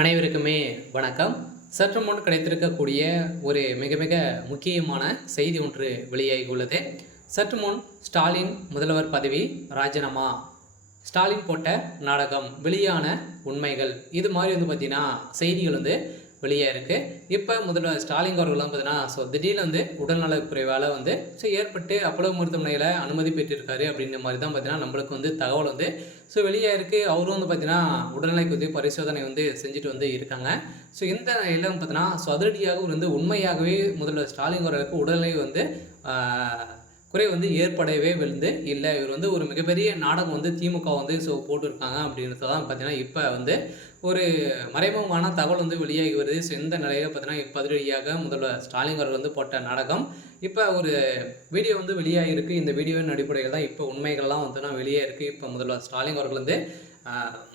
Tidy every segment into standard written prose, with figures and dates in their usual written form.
அனைவருக்குமே வணக்கம். சற்று முன் கிடைத்திருக்கக்கூடிய ஒரு மிக மிக முக்கியமான செய்தி ஒன்று வெளியாகி உள்ளது. சற்று முன் ஸ்டாலின் முதல்வர் பதவி ராஜினாமா, ஸ்டாலின் போட்ட நாடகம், வெளியான உண்மைகள், இது மாதிரி பார்த்தீங்கன்னா செய்திகள் வெளியே இருக்குது. இப்போ முதல்வர் ஸ்டாலின் அவர்கள் பார்த்தீங்கன்னா திடீர்னு உடல்நலக் குறைவால் ஏற்பட்டு அப்போலோ மருத்துவமனையில் அனுமதி பெற்றிருக்காரு அப்படின்ற மாதிரி தான் பார்த்தீங்கன்னா நம்மளுக்கு தகவல் வெளியே இருக்குது. அவரும் பார்த்தீங்கன்னா உடல்நிலைக்கு பரிசோதனை செஞ்சுட்டு இருக்காங்க. இந்த நிலையில் பார்த்தீங்கன்னா அதிரடியாக உண்மையாகவே முதல்வர் ஸ்டாலின் அவர்களுக்கு உடல்நிலை குறை ஏற்படவே இல்லை. இவர் ஒரு மிகப்பெரிய நாடகம் திமுக போட்டிருக்காங்க அப்படின்றது தான் பார்த்தீங்கன்னா இப்போ ஒரு மறைமுகமான தகவல் வெளியாகி வருது. இந்த நிலையில் பார்த்தீங்கன்னா இப்போ அதிரடியாக முதல்வர் ஸ்டாலின் அவர்கள் போட்ட நாடகம் இப்போ ஒரு வீடியோ வெளியாகி இருக்குது. இந்த வீடியோவின் அடிப்படையில் தான் இப்போ உண்மைகள்லாம் வெளியே இருக்குது. இப்போ முதல்வர் ஸ்டாலின் அவர்கள்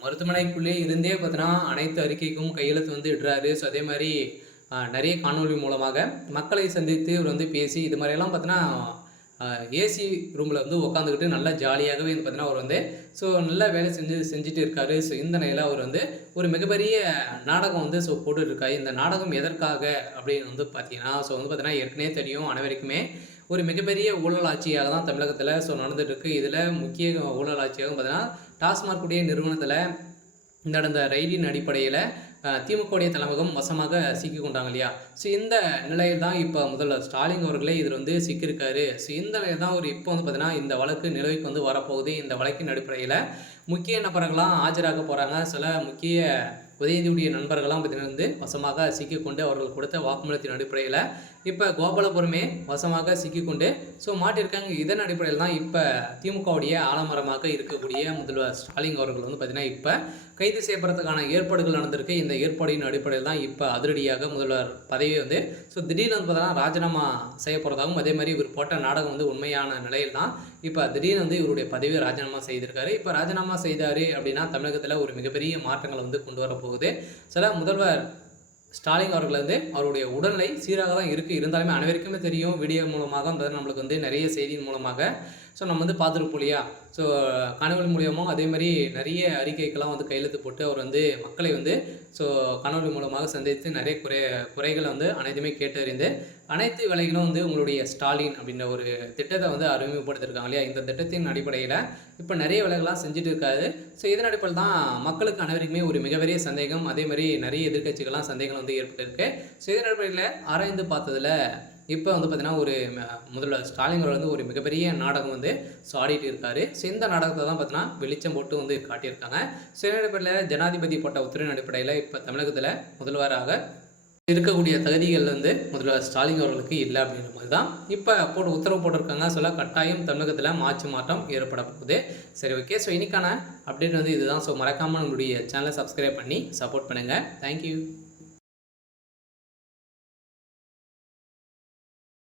மருத்துவமனைக்குள்ளே இருந்தே பார்த்தீங்கன்னா அனைத்து அறிக்கைக்கும் கையெழுத்து இடுறாரு. அதே மாதிரி நிறைய காணொலி மூலமாக மக்களை சந்தித்து இவர் பேசி இது மாதிரியெல்லாம் பார்த்தீங்கன்னா ஏசி ரூமில் உட்காந்துக்கிட்டு நல்லா ஜாலியாகவே பார்த்தீங்கன்னா அவர் நல்லா வேலை செஞ்சுட்டு இருக்காரு. இந்த நிலையில் அவர் ஒரு மிகப்பெரிய நாடகம் போட்டுட்ருக்காரு. இந்த நாடகம் எதற்காக அப்படின்னு பார்த்தீங்கன்னா பார்த்தீங்கன்னா ஏற்கனவே தெரியும் அனைவருக்குமே ஒரு மிகப்பெரிய ஊழல் ஆட்சியாக தான் தமிழகத்தில் நடந்துட்டு இருக்கு. இதில் முக்கிய ஊழல் ஆட்சியாக பார்த்தீங்கன்னா டாஸ்மாக் உடைய நிறுவனத்தில் நடந்த ரைடின் அடிப்படையில் திமுகவுடைய தலைமுகம் வசமாக சிக்கி கொண்டாங்க இல்லையா. இந்த நிலையில் தான் இப்போ முதல்வர் ஸ்டாலின் அவர்களே இதில் சிக்கியிருக்காரு. இந்த நிலையில் தான் இப்போ பார்த்தீங்கன்னா இந்த வழக்கு நிலுவைக்கு வரப்போகுது. இந்த வழக்கின் அடிப்படையில் முக்கிய நபர்கள்லாம் ஆஜராக போகிறாங்க. சில முக்கிய உதயநிதியுடைய நண்பர்கள்லாம் பார்த்தீங்கன்னா வசமாக சிக்கிக்கொண்டு அவர்கள் கொடுத்த வாக்குமூலத்தின் அடிப்படையில் இப்போ கோபாலபுரமே வசமாக சிக்கிக்கொண்டு மாட்டியிருக்காங்க. இதன் அடிப்படையில் தான் இப்போ திமுகவுடைய ஆலமரமாக இருக்கக்கூடிய முதல்வர் ஸ்டாலின் அவர்கள் பார்த்தீங்கன்னா இப்போ கைது செய்யப்படுறதுக்கான ஏற்பாடுகள் நடந்திருக்கு. இந்த ஏற்பாடின் அடிப்படையில் தான் இப்போ அதிரடியாக முதல்வர் பதவி திடீர்னு பார்த்தீங்கன்னா ராஜினாமா செய்ய போகிறதாகவும், அதே மாதிரி இவர் போட்ட நாடகம் உண்மையான நிலையில் தான் இப்போ திடீர்னு இவருடைய பதவியை ராஜினாமா செய்திருக்காரு. இப்போ ராஜினாமா செய்தார் அப்படின்னா தமிழகத்தில் ஒரு மிகப்பெரிய மாற்றங்களை கொண்டு வரப்போகுது. சில முதல்வர் ஸ்டாலின் அவர்கள் அவருடைய உடல்நிலை சீராக தான் இருக்குது. இருந்தாலுமே அனைவருக்குமே தெரியும், வீடியோ மூலமாக நம்மளுக்கு நிறைய செய்தியின் மூலமாக நம்ம பார்த்துருப்போம் இல்லையா. காணொலி மூலியமாக அதே மாதிரி நிறைய அறிக்கைக்கெல்லாம் கையெழுத்து போட்டு அவர் மக்களை காணொலி மூலமாக சந்தித்து நிறைய குறைகளை அனைத்துமே கேட்டறிந்து அனைத்து வேலைகளும் உங்களுடைய ஸ்டாலின் அப்படின்ற ஒரு திட்டத்தை அறிமுகப்படுத்திருக்காங்க இல்லையா. இந்த திட்டத்தின் அடிப்படையில் இப்போ நிறைய வேலைகள்லாம் செஞ்சுட்டு இருக்காரு. இதன் அடிப்படையில் தான் மக்களுக்கு அனைவருக்குமே ஒரு மிகப்பெரிய சந்தேகம், அதே மாதிரி நிறைய எதிர்கட்சிகள்லாம் சந்தேகங்கள் ஏற்பட்டிருக்கு. இதன் அடிப்படையில் ஆராய்ந்து பார்த்ததில் இப்போ பார்த்தீங்கன்னா ஒரு முதல்வர் ஸ்டாலின் அவர்கள் ஒரு மிகப்பெரிய நாடகம் ஆடிட்டு இருக்காரு. இந்த நாடகத்தை தான் பார்த்தீங்கன்னா வெளிச்சம் போட்டு காட்டியிருக்காங்க. இதன் அடிப்படையில் ஜனாதிபதி போட்ட உத்தரவின் அடிப்படையில் இப்போ தமிழகத்தில் முதல்வராக இருக்கக்கூடிய தகுதிகள் முதல்வர் ஸ்டாலின் அவர்களுக்கு இல்லை அப்படின்ற மாதிரி தான் இப்போ உத்தரவு போட்டிருக்காங்க. கட்டாயம் தமிழகத்தில் மாற்றம் ஏற்பட போகுது. சரி, ஓகே. இன்னைக்கான அப்டேட் இதுதான். மறக்காமல் நம்மளுடைய சேனலை சப்ஸ்கிரைப் பண்ணி சப்போர்ட் பண்ணுங்கள். தேங்க்யூ.